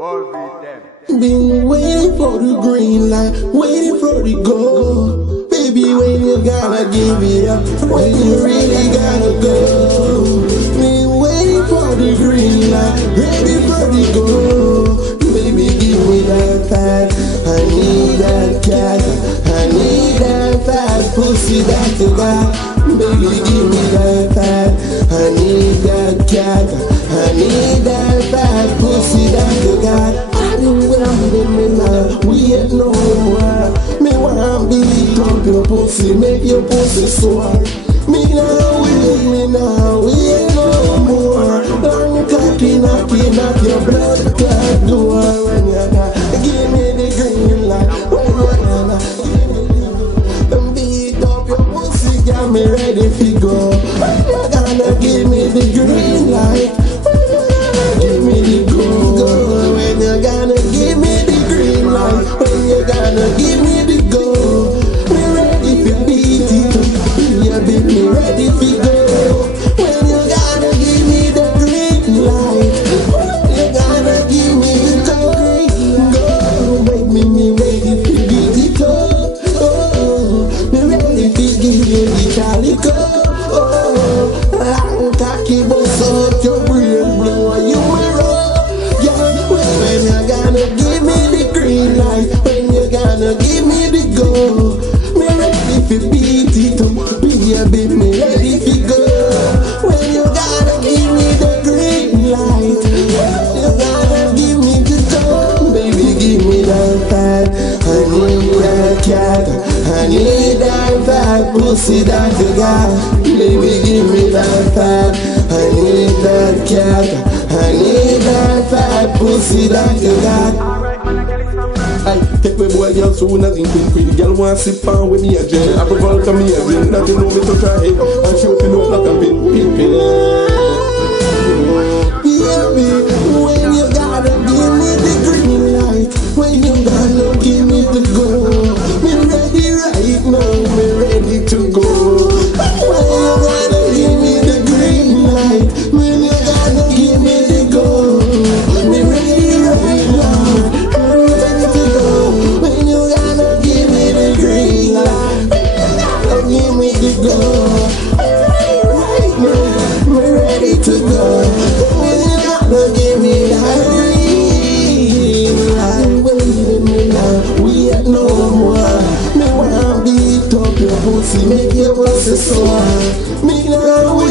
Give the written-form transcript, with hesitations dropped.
Been waiting for the green light, waiting for the go. Baby, when you gotta give it up, when you really gotta go. Been waiting for the green light, ready for the go. Baby, give me that fat, I need that cat, I need that fat pussy that you got. Baby, give me that fat, I need that cat, I need that fat pussy that you got. We ain't no more. Me wanna beat up your pussy, make your pussy sore. Me now we ain't no more. Long cocky knocking at your blood clot door. When you gotta give me the green light, when you gotta beat up your pussy, got me ready to go. When you gonna give me the green light, when you gonna give me the go. When you gonna give me the green light, when you gonna give me the go. Me ready to beat it up, yeah baby, me ready to go. When you gonna give me the green light, when you gonna give me the go. Baby, me ready to beat it up. Oh, me ready to give you the calico. Oh, long cocky bust out your brain, blow you mirror. When you gonna give me the green light, when you gonna give me the go. Me ready to beat it up, baby, me ready to go. When you gonna give me the green light, when you gonna give me the go. Baby, give me that fat, I need that cat, I need that fat pussy that you got. Baby, give me that fat, I need that cat, I need that fat pussy that you got. I take my boy girl soon as in quick. Girl want sit down with me a gel. I prefer to me a gel. Nothing know me to try it. And she open up like a pin. Baby, when you gotta give me the green light, when you gotta give me the go. Me ready right now, me ready to go. When you gotta give me the green light, when you gotta give me the go. Me ready right now, me ready to go. When you gotta give me the green light, when you gotta give me the go. Right now, me ready to go. When you gotta give me that green light, wait me now, we ain't no more. Me wanna beat up your pussy, make your pussy sore. Me now we